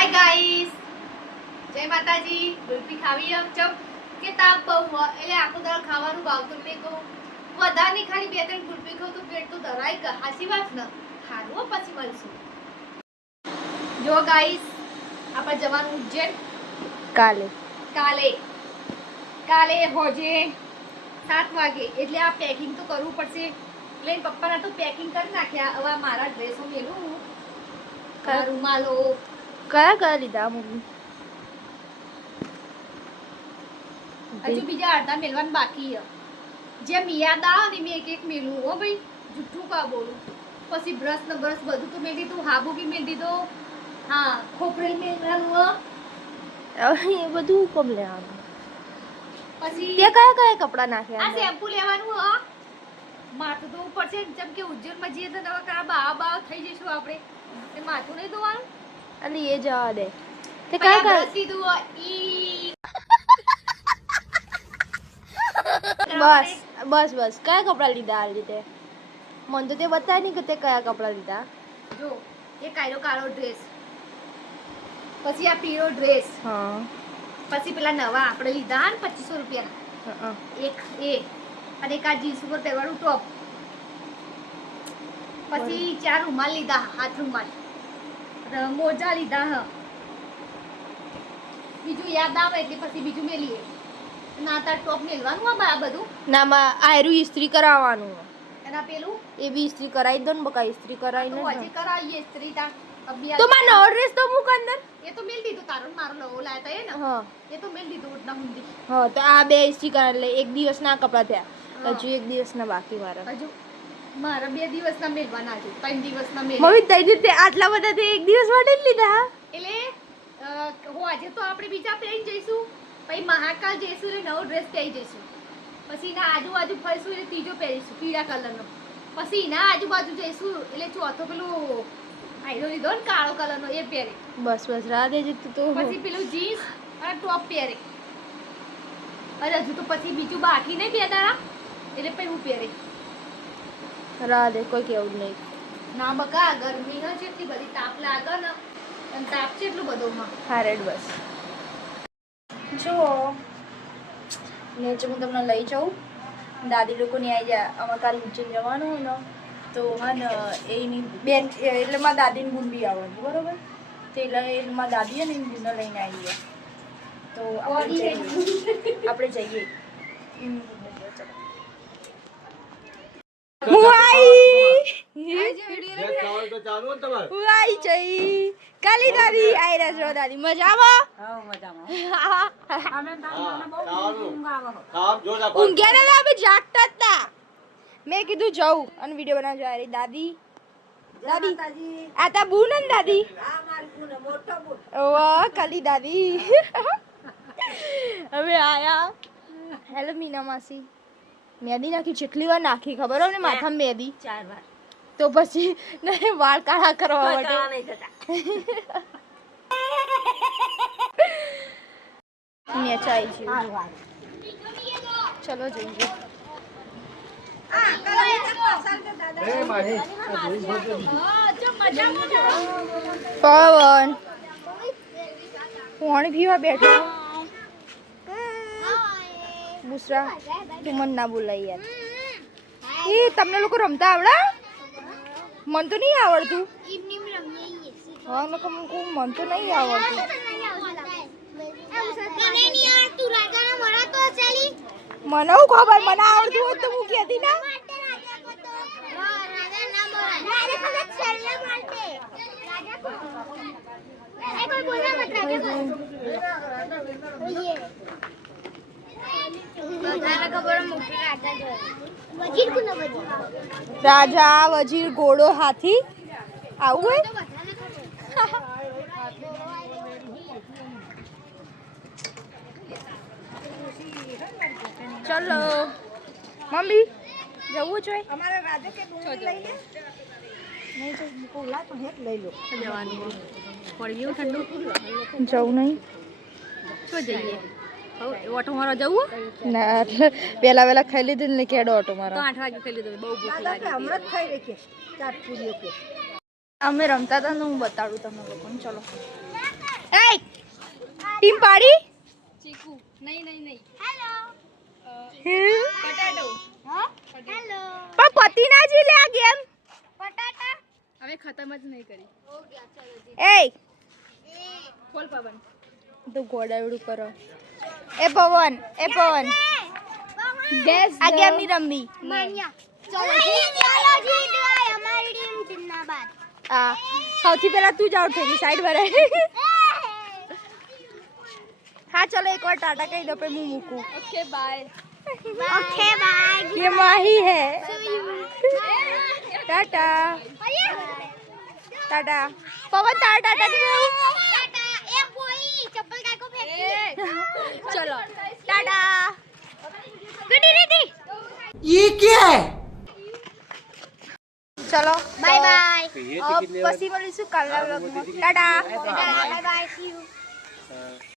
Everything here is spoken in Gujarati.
हाय गाइस जय माताजी ગુલ્ફી ખાવી ચમ કે તાપ બહુ એટલે આખો દાળ ખાવાનું ભાવતું ને તો વધારે ની ખાલી બે ત્રણ ગુલ્ફી ખાવ તો પેટ તો ધરાય કે હાસી વાત ન ખારું પછી મળશું જો ગાઈસ આપણે જવાનું ઉજ્જૈન કાલે હોજે 7 વાગે એટલે આ પેકિંગ તો કરવું પડશે એટલે પપ્પાના તો પેકિંગ કરી નાખ્યા હવે મારા ડ્રેસો મેલું રૂમાલો કયા લીધા મમ્મી હજુ બીજા અડધા મેલવાનું બાકી છે જે યાદ આવે ને મેં એક મેલું હો ભાઈ જુઠ્ઠું કા બોલું પછી બ્રશ ને બ્રશ બધું તો મેં દીધું હાબુ બી મેં દીધો હા ખોપરેલ મેલવાનું એ બધું કોમ લેવાનું પછી તે કયા કપડા નાખ્યા આ શેમ્પુ લેવાનું હ માથું ધોવું પડશે જેમ કે ઉજ્જૈનમાં જઈએ તો દવા કરા બાવા થઈ જઈશું આપણે તે માથું નહીં ધોવાનું અને એ જવા દે તે કયા બસ કયા કપડા લીધા આ રીતે મને તો તે બતાય નહીં કે તે કયા કપડા લીધા જો એ કાળો ડ્રેસ પછી આ પીળો ડ્રેસ હા પછી પેલા નવા આપણે લીધા ને 2500 રૂપિયાના એક એ અને એક આ જીન્સ ઉપર પહેરવાનું ટોપ પછી 4 રૂમાલ લીધા હાથ રૂમાલ મોજા લીધા હ બીજું યાદ આવે એટલે પછી બીજું મેલીએ ના તાર ટોપ મેલવાનું આ બધું નામાં આયરું ઇસ્ત્રી કરાવવાનું એના પેલું એ બી ઇસ્ત્રી કરાવી દો ને બકા ઇસ્ત્રી કરાવી ને હજી કરાવીએ ઇસ્ત્રી તા તો માં નવો ડ્રેસ તો મૂક અંદર એ તો મેલ દીધું તારો મારો નવો લાયા તા એ ને હા એ તો મેલ દીધું ઉડના હુંદી હા તો આ બે ઇસ્ત્રી કરાવી એટલે એક દિવસના કપડા થયા હજુ એક દિવસના બાકી મારા હજુ મારા 2 દિવસના મેલવાના છે 3 દિવસના મેલ મમ્મી તઈ રીતે આટલા બધા તે એક દિવસ માટે જ લીધા એટલે હું આજે તો આપણે બીજા પહેરી જઈશું પછી મહાકાલ જઈશું એટલે નવો ડ્રેસ પહેરી જઈશું પછી એના આજુબાજુ ફરીશું એટલે ત્રીજો પહેરીશું પીળા કલરનો પછી એના આજુબાજુ જઈશું એટલે ચોથો પેલું આયરો લીધો ને કાળો કલરનો એ પહેરે બસ રાહ દેજે તું તો પછી પેલું જીન્સ અને ટોપ પહેરે અરે હજુ તો પછી બીજું બાકી નહીં પહેરતા એટલે પછી હું પહેરે રાહ દે કોઈ કેવું નહીં ના બકા ગરમી ન છે એટલી બધી તાપ લાગે ને અને તાપ છે એટલું બધોમાં હારેડ બસ જુઓ નીચે હું તમને લઈ જાઉં દાદી લોકોની આવી જાય અમારે કાલે ઉજ્જૈન જવાનું હોય ને તો હા ને એની બેન એટલે મારા દાદીની બુંદી આવવાની બરોબર તો એટલે મારા દાદી ને એની બુંદા લઈને આવી ગયા તો આપણે જઈએ કાલી દાદી આઈ રહ્યા છો દાદી મજામાં ઊંઘ્યા ને અમે જાગતા જ તા મેં કીધું જવું અને વિડીયો બનાવવા જવા દાદી આ તા બૂન ને દાદી ઓહ કાલી દાદી હવે આયા હેલો મીના માસી મેદી નાખી કેટલી વાર નાખી ખબર હોય ને માથામાં મેદી 4 વાર તો પછી ને વાળ કાળા કરવા માટે નેચાઈ છે ચલો જઈએ પવન પાણી પીવા બેઠો બુસરા તું મને ના બોલાય યાર એ તમને લોકો રમતા આવડે મન તો નહીં આવડતું હા મન તો નહીં આવડતું મને ખબર મને આવડતું હોત તો હું કહેતી ના રાજા વજીર ઘોડો હાથી આવું હોય ચલો મમ્મી જવું છે અમારે રાજા કે લઈ લે નહીં તો કોલા પણ હેક લઈ લો જવાનું પડ્યું ઠંડુ જવું નહીં તો જઈએ ઓટો મારવા જવું ના વેલા ખાઈ લીધું ને કેડો ઓટો મારવા 8 વાગે ખાઈ લીધું બહુ ભૂખ લાગી હમણાં જ ખાઈ રાખી ચાટ પૂરીઓ કે અમે રમતા હતા ને હું બતાડું તમને લોકોને ચલો એ ટીમ પાડી ચીકુ નહીં નહીં નહીં હેલો પોટેટો હેલો પણ પતિ ના જી લે આ ગેમ બટાટા હવે ખતમ જ નહીં કરી હો ગયા ચલો જી એ બોલ પવન તો ગોડાવડું કરો એ પવન ગેસ આ ગેમ ની રમવી માન્યા ચલો આ સૌથી પહેલા તું જ આઉટ થઈ ગઈ સાઈડ વરે હા ચલો એકવાર ટાટા કહી દો પછી હું મૂકું ઓકે બાય ये माही है टाटा टाटा पवन टाटा चलो टाटा ये क्या है चलो बाय बाय अब પછી મળીશું કાલના વ્લોગમાં tata bye bye see you